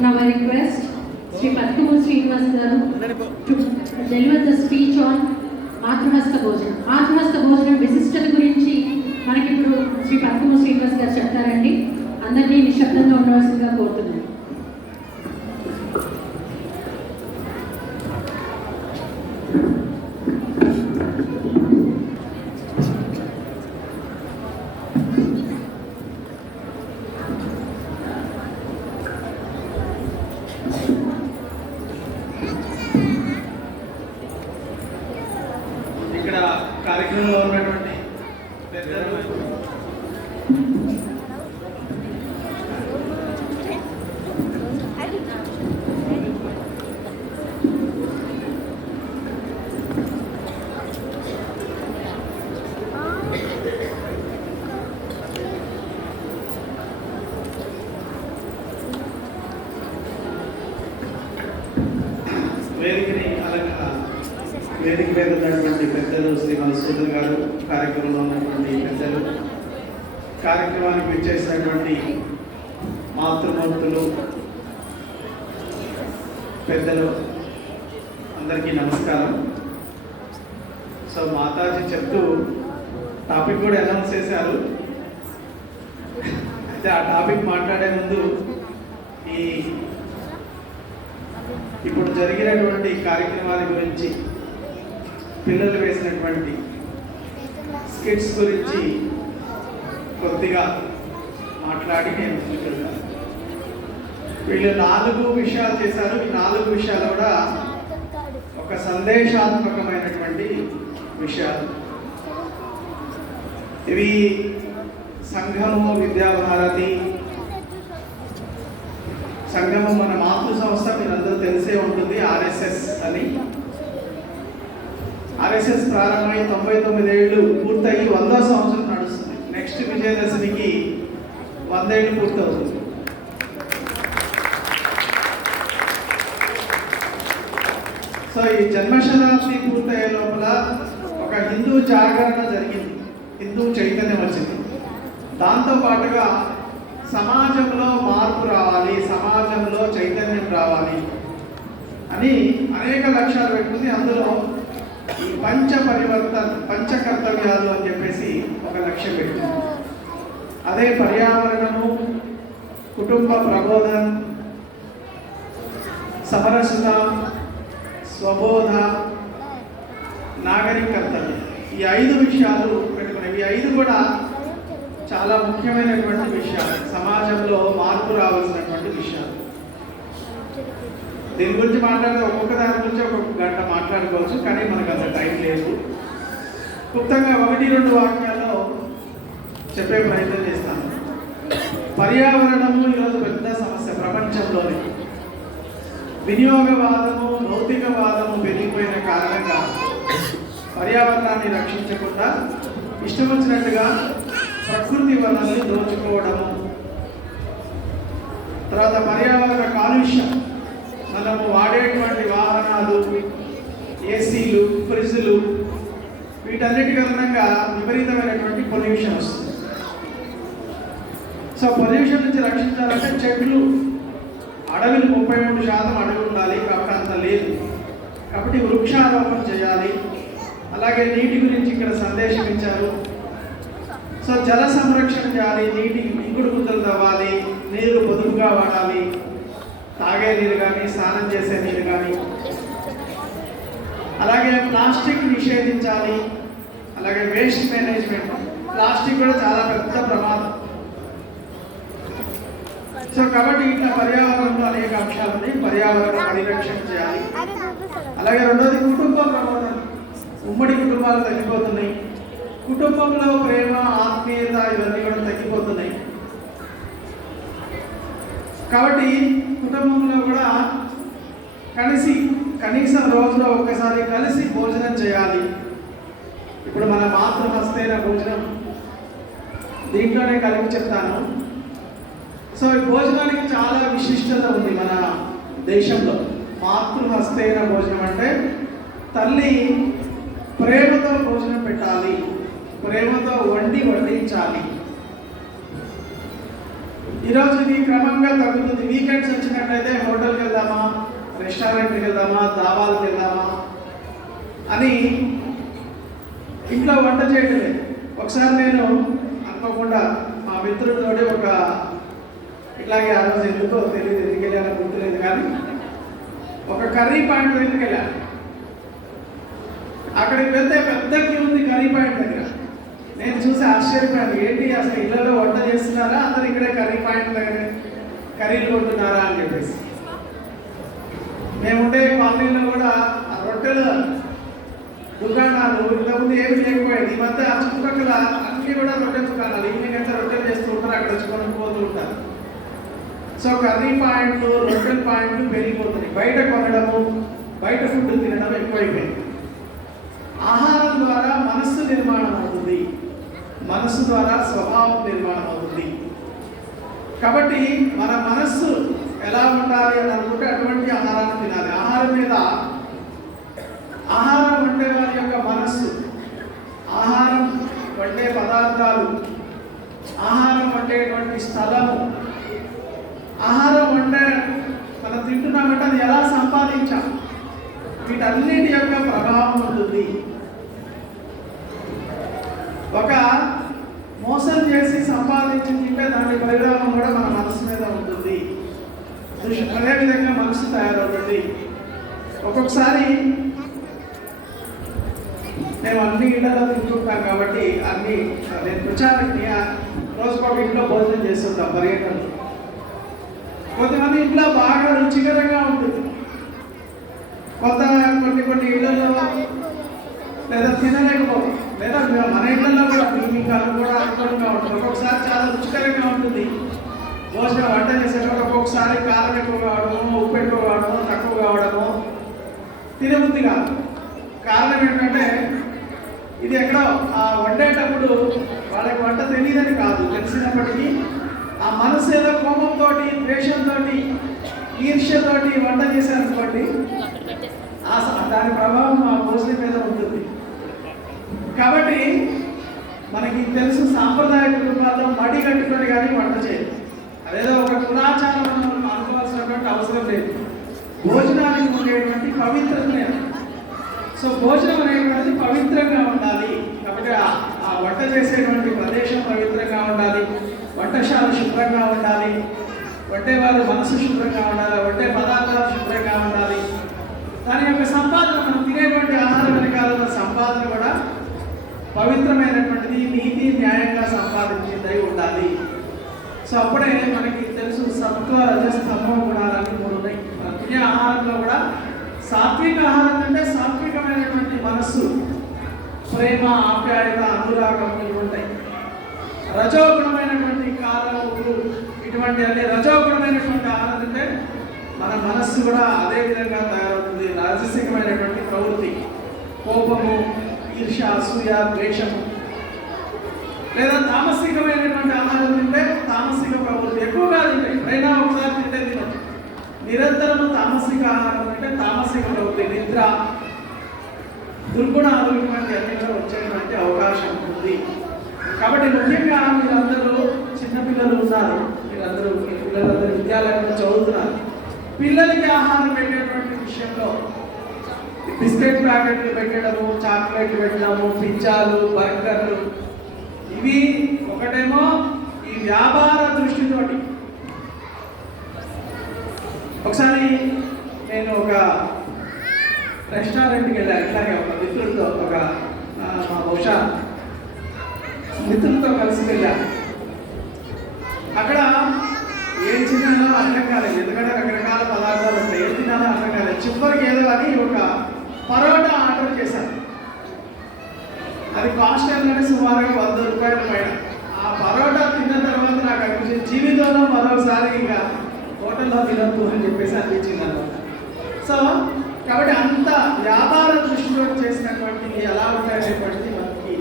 Now I request Sri Patkamu Srinivas garu to deliver the speech on Matrahasta Bhojanam. Matrahasta Bhojanam విశిష్టత గురించి మనకి ఇప్పుడు శ్రీ పద్మము శ్రీనివాస్ గారు చెప్తారండి. అందరినీ నిశ్శబ్దంగా ఉండవలసిందిగా కోరుతున్నాను. ఇక్కడ కార్యక్రమంలో ఉన్నటువంటి పెద్దలు వేదిక మీద ఉన్నటువంటి పెద్దలు శ్రీ మధుసూదన్ గారు, కార్యక్రమంలో ఉన్నటువంటి పెద్దలు, కార్యక్రమానికి విచ్చేసినటువంటి మాతృమూర్తులు, పెద్దలు అందరికీ నమస్కారం. సో మాతాజీ చెప్తూ టాపిక్ కూడా అనౌన్స్ చేశారు. అయితే ఆ టాపిక్ మాట్లాడే ముందు ఇప్పుడు జరిగినటువంటి కార్యక్రమాల గురించి, పిల్లలు వేసినటువంటి స్కిట్స్ గురించి కొద్దిగా మాట్లాడి నేను ముందుకెళ్తాను. వీళ్ళు 4 విషయాలు చేశారు. ఈ 4 విషయాలు కూడా ఒక సందేశాత్మకమైనటువంటి విషయాలు. ఇవి సంఘము, విద్యాభారతి, సంఘము మన మాతృ సంస్థ, మీరందరూ తెలిసే ఉంటుంది, ఆర్ఎస్ఎస్ అని. ఆర్ఎస్ఎస్ ప్రారంభమై 99 ఏళ్ళు పూర్తయి 100వ సంవత్సరం నడుస్తుంది. నెక్స్ట్ విజయదశమికి 100 ఏళ్ళు పూర్తవుతుంది. సో ఈ జన్మశతాబ్ది పూర్తయ్యే లోపల ఒక హిందూ జాగరణ జరిగింది, హిందూ చైతన్యం వచ్చింది. దాంతో పాటుగా సమాజంలో మార్పు రావాలి, సమాజంలో చైతన్యం రావాలి అని అనేక లక్ష్యాలు పెట్టుకుంది. అందులో ఈ పంచకర్తవ్యాలు అని చెప్పేసి ఒక లక్ష్యం పెట్టింది. అదే పర్యావరణము, కుటుంబ ప్రబోధం, సమరసత, స్వబోధ, నాగరికర్తవ్యం. ఈ 5 విషయాలు పెట్టుకున్నాయి. ఈ 5 కూడా చాలా ముఖ్యమైనటువంటి విషయాలు, సమాజంలో మార్పు రావాల్సినటువంటి విషయాలు. దీని గురించి మాట్లాడితే ఒక్కొక్క దాని గురించి ఒక్కొక్క గంట మాట్లాడుకోవచ్చు, కానీ మనకు అంత టైం లేదు. క్లుప్తంగా 1-2 వాక్యాల్లో చెప్పే ప్రయత్నం చేస్తాను. పర్యావరణము ఈరోజు పెద్ద సమస్య ప్రపంచంలోనే. వినియోగవాదము, భౌతికవాదము పెరిగిపోయిన కారణంగా పర్యావరణాన్ని రక్షించకుండా ఇష్టం వచ్చినట్టుగా ప్రకృతి వనరులను దోచుకోవడము, తర్వాత పర్యావరణ కాలుష్యం, మనము వాడేటువంటి వాహనాలు, ఏసీలు, ఫ్రిడ్జ్లు, వీటన్నిటి కారణంగా విపరీతమైనటువంటి పొల్యూషన్ వస్తుంది. సో పొల్యూషన్ నుంచి రక్షించాలంటే చెట్లు, అడవిలు 33% అడవి ఉండాలి, కాబట్టి అంత లేదు. కాబట్టి వృక్షారోపణ చేయాలి. అలాగే నీటి గురించి ఇక్కడ సందేశం ఇచ్చారు. సో జల సంరక్షణ చేయాలి, నీటి ఇంకుడు గుంతలు తవ్వాలి, నీరు పొదుపుగా వాడాలి, తాగే నీరు కానీ, స్నానం చేసే నీరు కానీ. అలాగే ప్లాస్టిక్ నిషేధించాలి. అలాగే వేస్ట్ మేనేజ్మెంట్, ప్లాస్టిక్ కూడా చాలా పెద్ద ప్రమాదం. సో కాబట్టి ఇట్లా పర్యావరణంలో అనేక అంశాలు ఉన్నాయి. పర్యావరణ పరిరక్షణ చేయాలి. అలాగే రెండోది కుటుంబ ప్రబోధన. ఉమ్మడి కుటుంబాలు తగ్గిపోతున్నాయి. కుటుంబంలో ప్రేమ, ఆత్మీయత ఇవన్నీ కూడా తగ్గిపోతున్నాయి. కాబట్టి కుటుంబంలో కూడా కనీసం రోజులో ఒక్కసారి కలిసి భోజనం చేయాలి. ఇప్పుడు మన మాతృహస్తైన భోజనం దీంట్లోనే కలిపి చెప్తాను. సో ఈ భోజనానికి చాలా విశిష్టత ఉంది మన దేశంలో. మాతృహస్తైన భోజనం అంటే తల్లి ప్రేమతో భోజనం పెట్టాలి, ప్రేమతో వడ్డించాలి. ఈరోజు ఇది క్రమంగా తగ్గుతుంది. వీకెండ్స్ వచ్చినట్లయితే హోటల్కి వెళ్దామా, రెస్టారెంట్కి వెళ్దామా, దాబాలకు వెళ్దామా అని ఇంట్లో వంట చేయడం లేదు. ఒకసారి నేను అనుకోకుండా మా మిత్రుడితోటి ఒక ఇట్లాగే ఆ రోజు ఎందుకో తెలియదు, ఎందుకు వెళ్ళానో గుర్తులేదు, కానీ ఒక కర్రీ పాయింట్ దగ్గరికి వెళ్ళాను. అక్కడికి వెళ్తే పెద్ద క్యూ ఉంది కర్రీ పాయింట్ దగ్గర. నేను చూసి ఆశ్చర్యపోయాను, ఏంటి అసలు ఇళ్లలో వంట చేస్తున్నారా, అందరు ఇక్కడే కర్రీ పాయింట్ దగ్గర కర్రీలు కొంటున్నారా అని చెప్పేసి. మేముండే కాలనీలో కూడా రొట్టెల దుకాణాలు ఇంతకుముందు ఏమి లేకపోయాయి. ఈ మధ్య ఆ చుట్టుపక్కల అన్ని కూడా రొట్టె దుకాణాలు, ఈవినింగ్ అంతా రొట్టెలు చేస్తూ ఉంటారు, అక్కడ వచ్చి పోతూ ఉంటారు. సో కర్రీ పాయింట్లు, రొట్టెల పాయింట్లు పెరిగిపోతున్నాయి. బయట కొనడము, బయట ఫుడ్ తినడం ఎక్కువైపోయింది. ఆహారం ద్వారా మనస్సు నిర్మాణం అవుతుంది, మనస్సు ద్వారా స్వభావం నిర్మాణం అవుతుంది. కాబట్టి మన మనస్సు ఎలా ఉండాలి అని అనుకుంటే అటువంటి ఆహారాన్ని తినాలి. ఆహారం మీద, ఆహారం వండే వారి యొక్క మనస్సు, ఆహారం వండే పదార్థాలు, ఆహారం వండేటువంటి స్థలము, ఆహారం వండే మనం తింటున్నామంటే అది ఎలా సంపాదించాం, వీటన్నిటి యొక్క ప్రభావం ఉంటుంది. ఒక మోసం చేసి సంపాదించి తింటే దాని పరిణామం కూడా మన మనసు మీద ఉంటుంది. అదేవిధంగా మనసు తయారవుతుంది. ఒక్కొక్కసారి మేము అన్ని ఇళ్లలో తింటుంటాం కాబట్టి అన్ని నేను ప్రచారాన్ని రోజుకొక ఇంట్లో భోజనం చేస్తుంటాం పర్యటనలు. కొంతమంది ఇంట్లో బాగా రుచికరంగా ఉంటుంది, కొన్ని ఇళ్లలో లేదా తినలేకపోతుంది, లేదా మన ఇళ్లలో కూడా బియ్యంకాలు కూడా అనుకూలంగా ఉంటుంది. ఒక్కొక్కసారి చాలా రుచికరంగా ఉంటుంది భోజనం వంట చేసేటప్పుడు. ఒక్కొక్కసారి కారం ఎక్కువ కావడము, ఉప్పు ఎక్కువ కావడము, తక్కువ కావడము తినబుద్ధి కాదు. కారణం ఏంటంటే ఇది ఎక్కడో ఆ వండేటప్పుడు వాళ్ళకి వంట తెలియదని కాదు, తెలిసినప్పటికీ ఆ మనసు ఏదో కోపంతో, ద్వేషంతో, ఈర్ష్యతో వంట చేశారనుకోండి, దాని ప్రభావం ఆ భోజనం మీద ఉంటుంది. కాబట్టి మనకి తెలుసు, సాంప్రదాయ కుటుంబాల్లో మడి కట్టుకొని కానీ వంట చేయదు. అదేదో ఒక కులాచారం అనుకోవాల్సినటువంటి అవసరం లేదు. భోజనానికి ఉండేటువంటి పవిత్రతనే. సో భోజనం అనేటువంటిది పవిత్రంగా ఉండాలి. కాబట్టి ఆ వంట చేసేటువంటి ప్రదేశం పవిత్రంగా ఉండాలి, వంటశాల శుభ్రంగా ఉండాలి, వంటేవారు మనసు శుభ్రంగా ఉండాలి, వంటే పదార్థాలు శుభ్రంగా ఉండాలి. దాని యొక్క సంపాదన, మనం తినేటువంటి ఆహారం వెనకాల సంపాదన కూడా పవిత్రమైనటువంటిది, నీతి న్యాయంగా సంపాదించిందై ఉండాలి. సో అప్పుడే మనకి తెలుసు సత్వ రజస్తమో గుణాలన్నీ మూడు ఉన్నాయి. మనం తినే ఆహారంలో కూడా సాత్విక ఆహారం అంటే సాత్వికమైనటువంటి మనస్సు, ప్రేమ, ఆప్యాయత, అనురాగం ఉంటాయి. రజోగుణమైనటువంటి కారం, ఉప్పు, ఇటువంటి అన్ని రజోగుణమైనటువంటి ఆహారం అంటే మన మనస్సు కూడా అదే విధంగా తయారవుతుంది. రాజసికమైనటువంటి ప్రవృత్తి, కోపము, ఈర్ష, అసూయ, ద్వేషము. లేదా తామసికమైనటువంటి ఆహారం తింటే తామసిక ప్రవృత్తి ఎక్కువగా తింటే, ఎప్పుడైనా ఒకసారి తింటే తినదు. నిరంతరము తామసిక ఆహారం అంటే తామసిక ప్రవృత్తి, నిద్ర, దుర్గుణాలు, ఇటువంటి అన్ని కూడా వచ్చేటువంటి అవకాశం ఉంది. కాబట్టి ముఖ్యంగా మీరందరూ చిన్నపిల్లలు ఉన్నారు, పిల్లలందరూ విద్యాలయంలో చదువుతున్నారు. పిల్లలకి ఆహారం పెట్టేటువంటి విషయంలో బిస్కెట్ ప్యాకెట్లు పెట్టడము, చాక్లెట్లు పెట్టడము, పిజ్జాలు, బర్గర్లు, ఇవి ఒకటేమో ఈ వ్యాపార దృష్టితోటి. ఒకసారి నేను ఒక రెస్టారెంట్కి వెళ్ళాను, ఇట్లాగే ఒక మిత్రులతో, బహుశా మిత్రులతో కలిసి వెళ్ళాను. అక్కడ ఏం తినాలో అర్థం కాలేదు, ఎందుకంటే రకరకాల పదార్థాలు ఉంటాయి, ఏం తినాలో అర్థం కాలేదు. చివరికి ఏదో అని ఒక పరోటా ఆర్డర్ చేశాను. అది కాస్ట్ ఏంటంటే సుమారుగా 100 రూపాయల పైన. ఆ పరోటా తిన్న తర్వాత నాకు అనిపించింది, జీవితంలో మరోసారి ఇంకా హోటల్లో తినద్దు అని చెప్పేసి అనిపించింది అనమాట. సో కాబట్టి అంత వ్యాపార దృష్టిలో చేసినటువంటి ఎలా ఉంటాయనేటువంటిది మనకి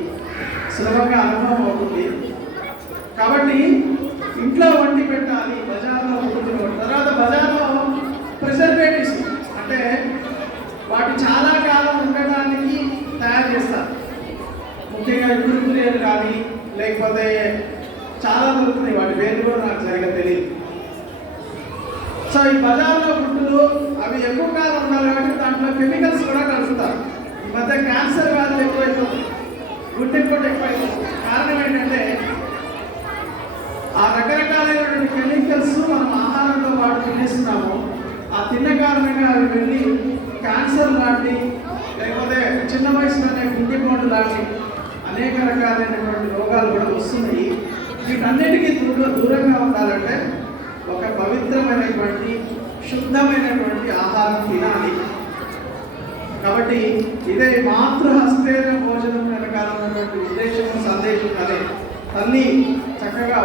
సులభంగా అనుభవం అవుతుంది. కాబట్టి ఇంట్లో వండి పెట్టాలి, బజార్లో వండి. తర్వాత బజార్లో ప్రిజర్వేటివ్స్ అంటే వాటి చాలా కాలం ఉండడానికి తయారు చేస్తారు. ముఖ్యంగా కురుకురేలు కానీ, లేకపోతే చాలా దొరుకుతున్నాయి, వాటి పేర్లు కూడా నాకు సరిగ్గా తెలియదు. సో ఈ బజార్లో ఫుడ్లు అవి ఎక్కువ కాలం ఉండాలి కాబట్టి దాంట్లో కెమికల్స్ కూడా కలుపుతారు. ఈ మధ్య క్యాన్సర్ వ్యాధులు ఎక్కువైపోతుంది, గుండెపోటు ఎక్కువైపోతుంది. కారణం ఏంటంటే ఆ రకరకాలైనటువంటి కెమికల్స్ మనం ఆహారంలో వాడు తినేస్తున్నాము. ఆ తిన్న కారణంగా అవి వెళ్ళి క్యాన్సర్ లాంటి, లేకపోతే చిన్న వయసులోనే గుండెపోటు లాంటి అనేక రకాలైనటువంటి రోగాలు కూడా వస్తున్నాయి. వీటన్నిటికీ దూరంగా ఉండాలంటే ఒక పవిత్రమైనటువంటి శుద్ధమైనటువంటి ఆహారం తినాలి. కాబట్టి ఇదే మాతృహస్తేన భోజనం వెనకాల ఉన్నటువంటి ఉద్దేశం, సందేశం అదే. తల్లి చక్కగా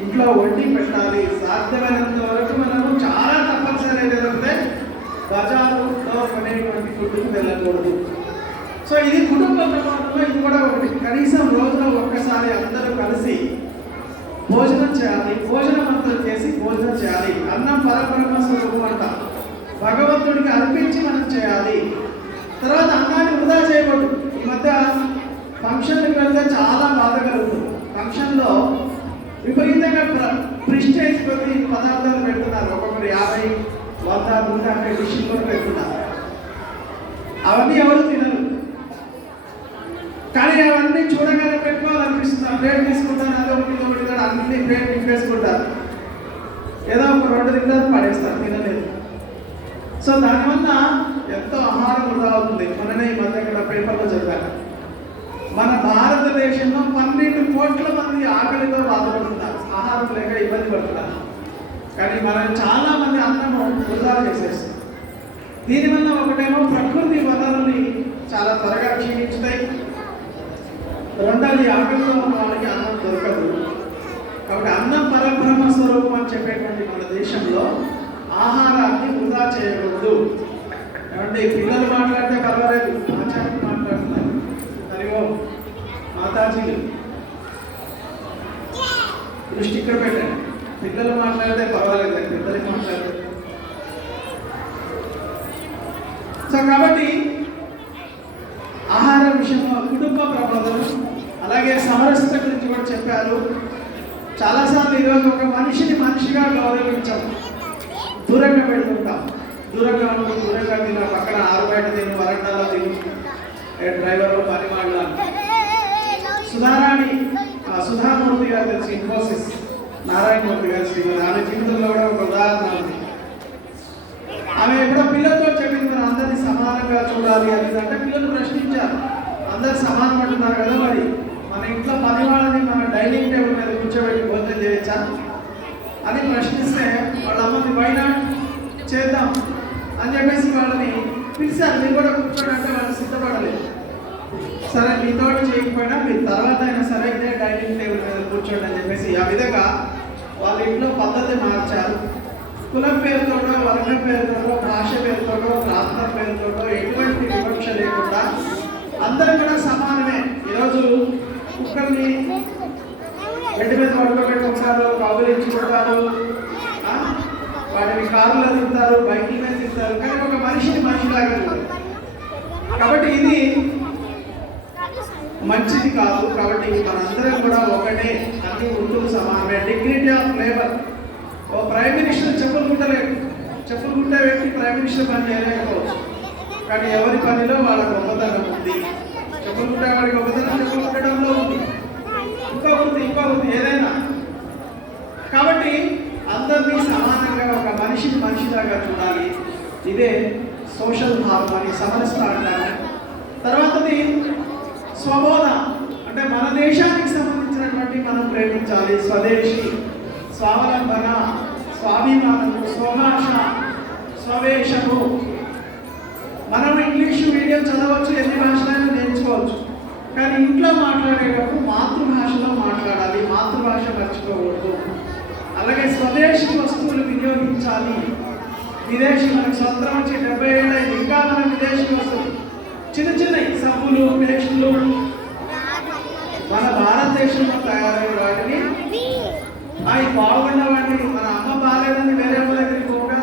ఇంట్లో వండి పెట్టాలి. సాధ్యమైనంత వరకు మనము చాలా తప్పనిసరి ఏదంటే బజారులో కొనేటువంటి ఫుడ్కి వెళ్ళకూడదు. సో ఇది కుటుంబ ప్రమాణంలో ఇది కూడా ఒకటి. కనీసం రోజులో ఒక్కసారి అందరూ కలిసి భోజనం చేయాలి, భోజనమంతా చేసి భోజనం చేయాలి. అన్నం పరబ్రహ్మ స్వరూపం అంట, భగవంతుడికి అర్పించి మనం చేయాలి. తర్వాత అన్నాన్ని వృధా చేయకూడదు. ఈ మధ్య ఫంక్షన్కి వెళ్తే చాలా బాధ కలుగుతుంది. ఫంక్షన్లో విపరీతంగా ప్రిస్టేజ్ కొద్ది పదార్థాలు పెడుతున్నారు. ఒక్కొక్కరు 50, 100, 150 డిష్లు కూడా పెడుతున్నారు. అవన్నీ ఎవరు తినరు, కానీ అవన్నీ చూడగానే పెట్టుకోవాలనిపిస్తుంది. ప్లేట్ తీసుకుంటాను, అదొకటి ఇదొకటి కూడా అన్ని ప్లేట్ నింపేసుకుంటారు. ఏదో ఒక 2 తింటారు, పడేస్తారు, తినలేదు. సో దానివల్ల ఎంతో ఆహారం వృధా అవుతుంది. మొన్ననే ఈ మధ్య కూడా పేపర్లో చెప్పాను, మన భారతదేశంలో 12 కోట్ల మంది ఆకలితో బాధపడుతున్నారు, ఆహారం లేక ఇబ్బంది పడుతున్నారు. కానీ మనం చాలా మంది అన్నము వృధా చేసేస్తాం. దీనివల్ల ఒకటేమో ప్రకృతి వనరుల్ని చాలా త్వరగా క్షీణించుతాయి, రెండోది ఆకలితో ఉన్న వాళ్ళకి అన్నం దొరకదు. కాబట్టి అన్నం పరబ్రహ్మ స్వరూపం అని చెప్పేటువంటి మన దేశంలో ఆహారాన్ని వృధా చేయకూడదు. ఏమంటే పిల్లలు మాట్లాడితే పర్వాలేదు, ఆచార్యులు మాట్లాడుతున్నారు, హరివో మాతాజీలు దృష్టి ఇక్కడ పెట్టండి. పిల్లలు మాట్లాడితే పర్వాలేదు, పిల్లలకి మాట్లాడితే. సో కాబట్టి ఆహార విషయంలో కుటుంబ ప్రబోధన, అలాగే సమరసత గురించి కూడా చెప్పారు. చాలాసార్లు ఈరోజు ఒక మనిషిని మనిషిగా గౌరవించాం, దూరంగా పెడుతుంటాం. దూరంగా ఉండి దూరంగా తిన, పక్కన ఆరు బయట తిని, వరండాలో తిని, డ్రైవరు పని మాట్లాడాలి. సుధారాణి సుధామూర్తి గారు తెలుసు, ఇన్ఫోసిస్ నారాయణమూర్తి గారు శ్రీమతి, ఆమె జీవితంలో కూడా ఒక ఉదాహరణ ఉంది. ఆమె ఎప్పుడో పిల్లలతో చెప్పింది, మనం అందరినీ సమానంగా చూడాలి అనేది. అంటే పిల్లలు ప్రశ్నించారు, అందరు సమానం అంటున్నారు కదా, మరి మన ఇంట్లో 10 వాళ్ళని మన డైనింగ్ టేబుల్ మీద కూర్చోబెట్టి భోజనం చేయొచ్చా అని ప్రశ్నిస్తే వాళ్ళ అమ్మని బయట చేద్దాం అని చెప్పేసి వాళ్ళని పిలిచారు. మీరు కూడా కూర్చోడంటే వాళ్ళు సిద్ధపడలేదు. సరే మీతో చేయకపోయినా మీరు తర్వాత అయినా సరే ఇదే డైనింగ్ టేబుల్ మీద కూర్చోండి అని చెప్పేసి ఆ విధంగా వాళ్ళ ఇంట్లో పద్ధతి మార్చారు. కులం పేరుతోటో, వర్గం పేరుతోటో, భాష పేరుతోటో, ప్రాంతం పేరుతోటో ఎటువంటి వివక్ష లేకుండా అందరూ కూడా సమానమే. ఈరోజు కుక్కల్ని గడ్డి మీద పడుకోబెట్టుకుంటారు, కౌగిలించుకుంటారు, వాటిని కారులో తింటారు, బైకుల మీద తింటారు, కానీ ఒక మనిషిని మనిషిలాగా తింటారు. కాబట్టి ఇది మంచిది కాదు. కాబట్టి మనందరం కూడా ఒకటే, అన్ని వృత్తులు సమానమే. Dignity of labour. ఓ ప్రైమ్ మినిస్టర్ చెప్పులు కుట్టలేడు, చెప్పులు కుట్టే వ్యక్తి ప్రైమ్ మినిస్టర్ పని చేయలేకపోవచ్చు, కానీ ఎవరి పనిలో వాళ్ళ గొప్పతనం ఉంది. చెప్పులు కుట్టేవాడి గొప్పతనం చెప్పులు కుట్టడంలో ఉంది, ఇంకో ఉంది ఏదైనా. కాబట్టి అందరినీ సమానంగా ఒక మనిషిని మనిషిలాగా చూడాలి. ఇదే సోషల్ హార్మోనీ, సమరసత అంటారు. తర్వాతది స్వబోధ, అంటే మన దేశానికి సంబంధించినటువంటి మనం ప్రేమించాలి. స్వదేశీ, స్వావలంబన, స్వాభిమానము, స్వభాష, స్వవేషము. మనం ఇంగ్లీష్ మీడియం చదవచ్చు, ఎన్ని భాషలైనా నేర్చుకోవచ్చు, కానీ ఇంట్లో మాట్లాడేటప్పుడు మాతృభాషలో మాట్లాడాలి, మాతృభాష మర్చిపోకూడదు. అలాగే స్వదేశీ వస్తువులు వినియోగించాలి. విదేశీ, మనకు స్వతంత్రం వచ్చి 70 ఏళ్ళు అయింది, ఇంకా మనం విదేశీ వస్తువులు చిన్న సబ్బులు, పేస్టులు మన భారతదేశంలో తయారైన వాటిని, అవి బాగున్న వాటిని, మన అమ్మ బాగాలేదని వేరే వాళ్ళ దగ్గరికి పోగా,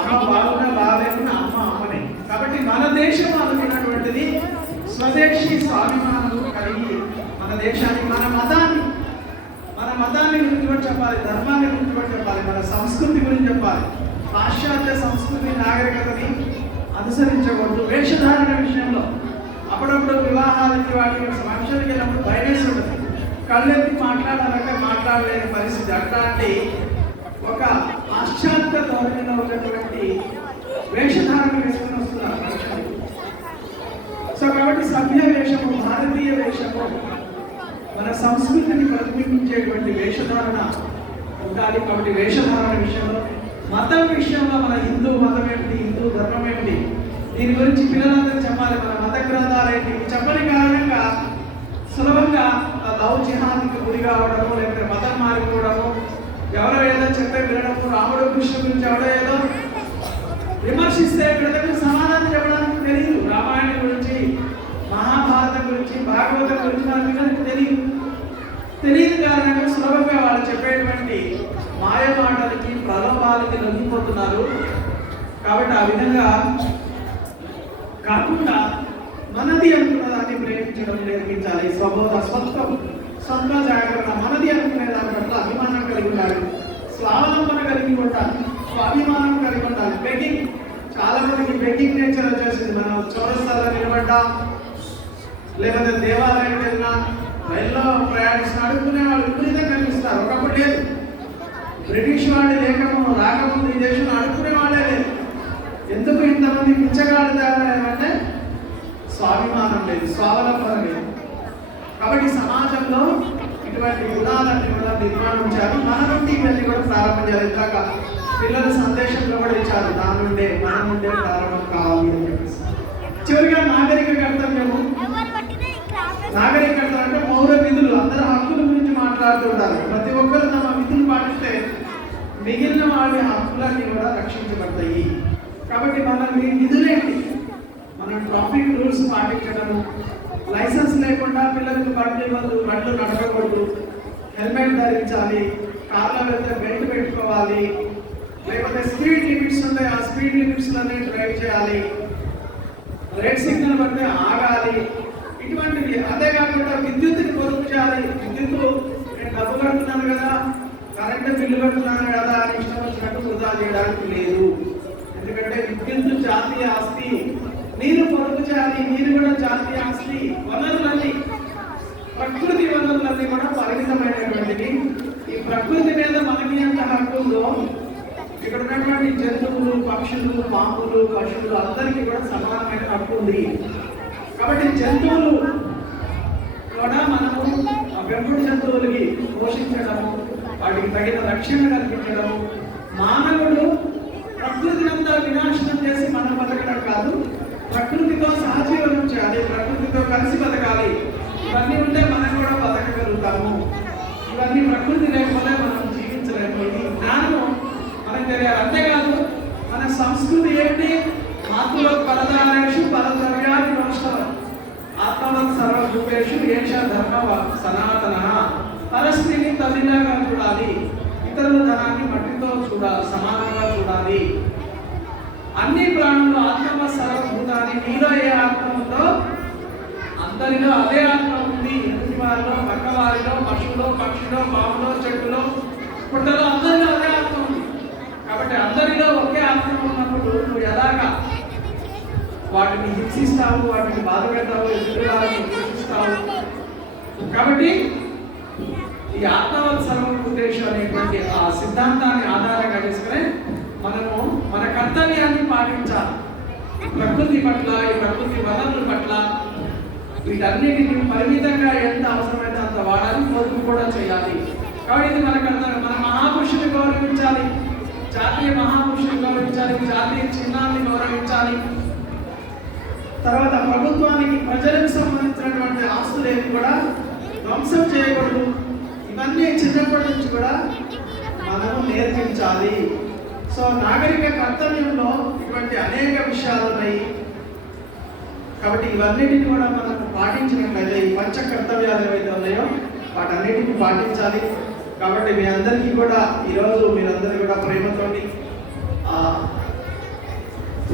అమ్మ బాగున్నా బాగాలేకున్నా అమ్మనే. కాబట్టి మన దేశం అనుకున్నటువంటిది స్వదేశీ స్వాభిమానము కలిగి మన దేశానికి మన మతాన్ని గురించి కూడా చెప్పాలి, ధర్మాన్ని గురించి కూడా చెప్పాలి, మన సంస్కృతి గురించి చెప్పాలి. పాశ్చాత్య సంస్కృతి నాగరికతని అనుసరించకూడదు. వేషధారణ విషయంలో అప్పుడప్పుడు వివాహాలకి వాటికి ఫంక్షన్కి వెళ్ళినప్పుడు భయమేసి ఉంటుంది, కళ్ళెత్తి మాట్లాడాలంటే మాట్లాడలేని పరిస్థితి. అట్లాంటి ఒక పాశ్చాత్య ధోరణిలో ఉన్నటువంటి వేషధారణ వేసుకుని వస్తున్నారు ఫంక్షన్. సో కాబట్టి సభ్య వేషము, భారతీయ వేషము, మన సంస్కృతిని ప్రతిబింబించేటువంటి వేషధారణ ఉండాలి. కాబట్టి వేషధారణ విషయంలో, మతం విషయంలో మన హిందూ మతం ఏంటి, హిందూ ధర్మం ఏంటి, దీని గురించి పిల్లలందరూ చెప్పాలి. మన మత గ్రంథాలు ఏంటి చెప్పని కారణంగా సులభంగా లవ్ జిహాద్కి గురి కావడము, లేకపోతే మతం మారిపోవడము, ఎవరో ఏదో చెప్పే వినడము, రాముడు కృష్ణుడు గురించి ఎవరో ఏదో విమర్శిస్తే వీళ్ళకి సమాధానం చెప్పడానికి తెలియదు. రామాయణం గురించి, మహాభారతం గురించి, భాగవతం గురించి మన పిల్లలకి తెలియదు కారణంగా సులభంగా వాళ్ళు చెప్పేటువంటి మాయ మాటలకి, ప్రలోభాలకి లొంగిపోతున్నారు. కాబట్టి ఆ విధంగా కాకుండా మనది అనుకున్న దాన్ని ప్రేమించడం నేర్పించాలి. స్వబోధ, సొంత జాగ్రత్త, మనది అనుకునే దాని పట్ల అభిమానం కలిగి ఉండాలి, స్వావలంబన కలిగి ఉండాలి, స్వాభిమానం కలిగి ఉండాలి. బెగ్గింగ్, చాలా మందికి బెగ్గింగ్ నేచర్ వచ్చేసింది. మనం చౌరస్తాలో నిలబడ్డా, లేకపోతే దేవాలయం వెళ్ళినా, రైల్లో ప్రయాణిస్తున్నా అడుగుకునే వాళ్ళు విపరీతంగా కనిపిస్తారు. ఒకప్పుడు లేదు, బ్రిటిష్ వాళ్ళు రాకముందు ఈ దేశంలో అడుగుకునే వాళ్ళే లేదు. ఎందుకు ఇంతమంది పిచ్చగాళ్ళు తయారయ్యారంటే స్వాభిమానం లేదు, స్వావలంబన లేదు. కాబట్టి సమాజంలో ఇటువంటి గుణాలన్నీ కూడా నిర్మాణం చేయాలి. మన నుండి ఇవన్నీ కూడా ప్రారంభం చేయాలి. ఇందాక పిల్లల సందేశంలో కూడా ఇచ్చారు, దాని నుండే మన నుండే ప్రారంభం కావాలి అని చెప్పేసి. చివరిగా నాగరిక కర్తవ్యము. నాగరిక కర్తవ్యం అంటే పౌర విధులు, అందరూ హక్కుల గురించి మాట్లాడుతుంటారు. ప్రతి ఒక్కరు తమ విధులు పాటిస్తే మిగిలిన వాళ్ళ హక్కులన్నీ కూడా రక్షించబడతాయి. కాబట్టి మన విధులేంటి? మనం ట్రాఫిక్ రూల్స్ పాటించడము, లైసెన్స్ లేకుండా పిల్లలకు బండ్లు నడపకూడదు, హెల్మెట్ ధరించాలి, కార్లో వెళ్తే బెల్ట్ పెట్టుకోవాలి, లేకపోతే స్పీడ్ లిమిట్స్ ఉంటాయి, ఆ స్పీడ్ లిమిట్స్లోనే డ్రైవ్ చేయాలి, రెడ్ సిగ్నల్ పడితే ఆగాలి, ఇటువంటివి. అంతేకాకుండా విద్యుత్తుని పొదుపు చేయాలి. విద్యుత్తు నేను డబ్బు కడుతున్నాను కదా, కరెంటు బిల్లు కడుతున్నాను కదా అని ఇష్టం వచ్చినట్టు వృధా చేయడానికి లేదు. ఎందుకంటే విద్యుత్తు జాతీయ ఆస్తి, నీరు పొదుపు చేయాలి, నీరు కూడా జాతీయ ఆస్తి. వనరులన్నీ, ప్రకృతి వనరులన్నీ కూడా పరిమితమైనటువంటివి. ఈ ప్రకృతి మీద మనకి ఎంత హక్కు ఉందో ఇక్కడ ఉన్నటువంటి జంతువులు, పక్షులు, పాములు, పశువులు అందరికీ కూడా సమానమైన హక్కు ఉంది. కాబట్టి జంతువులు కూడా మనము పెంపుడు జంతువులకి పోషించడము, వాటికి తగిన రక్షణ కల్పించడము. మానవుడు ప్రకృతినంతా వినాశనం చేసి మనం బతకడం కాదు, ప్రకృతితో సహజీవనం చేయాలి, ప్రకృతితో కలిసి బతకాలి. ఇవన్నీ ఉంటే మనం కూడా బతకగలుగుతాము. ఇవన్నీ ప్రకృతి లేకపోతే మనం జీవించలేము. ఇది జ్ఞానము మనకు తెలియాలి. అంతేకాదు మన సంస్కృతి ఏంటి? మాతృపరదారేషు పరద్రవ్యాన్ని నష్టం, ఆత్మవత్ సర్వభూతేషు ఏష ధర్మ సనాతన. పరస్త్రీని తల్లిలాగా చూడాలి, ఇతరుల ధనాన్ని మట్టితో సమానంగా చూడాలి. అన్ని ప్రాణులు ఆత్మ సర్వభూతాన్ని, నీలో ఏ ఆత్మ ఉందో అందరిలో అదే ఆత్మ ఉంది. ఎదుటి వారిలో, పక్క వారిలో, పశువులో, పక్షిలో, పాములో, చెట్టులో, పుట్టలో అందరిలో అదే ఆత్మ ఉంది. కాబట్టి అందరిలో ఒకే ఆత్మ ఉన్నప్పుడు నువ్వు ఎలాగా వాటిని హింసిస్తావు, వాటిని బాధ పెడతావు, ఎదుటి వారిని హింసిస్తావు. కాబట్టి ఈ ఆత్మవత్ సర్వభూతేషు అనేటువంటి ఆ సిద్ధాంతాన్ని ఆధారంగా చేసుకుని మనము మన కర్తవ్యాన్ని పాటించాలి. ప్రకృతి పట్ల, ఈ ప్రకృతి వనరుల పట్ల వీటన్నిటిని పరిమితంగా ఎంత అవసరమైతే అంత వాడాలి, పొదుపు కూడా చేయాలి. కాబట్టి ఇది మన కర్తవ్యం. మన మహాపురుషుని గౌరవించాలి, జాతీయ మహాపురుషుని గౌరవించాలి, జాతీయ చిహ్నాన్ని గౌరవించాలి. తర్వాత ప్రభుత్వానికి, ప్రజలకు సంబంధించినటువంటి ఆస్తులేవి కూడా ధ్వంసం చేయకూడదు. ఇవన్నీ చిన్నప్పటి నుంచి కూడా మనము నేర్పించాలి. సో నాగరిక కర్తవ్యంలో ఇటువంటి అనేక విషయాలు ఉన్నాయి. కాబట్టి ఇవన్నిటిని కూడా మనం పాటించినట్లయితే ఈ పంచ కర్తవ్యాలు ఏవైతే ఉన్నాయో వాటన్నిటిని పాటించాలి. కాబట్టి మీ అందరికీ కూడా ఈరోజు మీరందరూ కూడా ప్రేమతో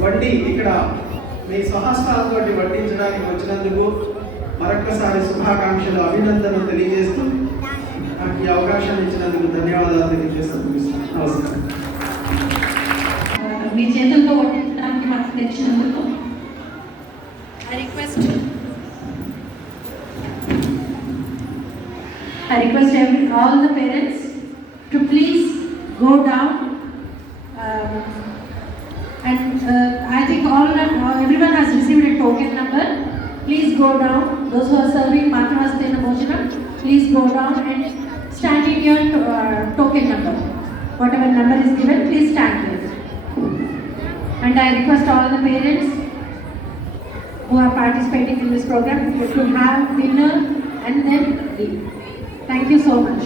వండి ఇక్కడ మీ స్వహస్తాలతో వడ్డించడానికి వచ్చినందుకు మరొక్కసారి శుభాకాంక్షలు, అభినందనలు తెలియజేస్తూ నాకు ఈ అవకాశాన్ని ఇచ్చినందుకు ధన్యవాదాలు తెలియజేస్తూ ముగిస్తాను. నమస్కారం. మీ చేతులతో వడ్డించడానికి మాకు తెచ్చినందుకు I request all the parents to please go down and I think everyone has received a token number. Please go down. Those who are serving Matrahastena Bhojanam, please go down and stand in your token number. Whatever number is given, please stand here. And I request all the parents who are participating in this program to have dinner and then leave. Thank you so much.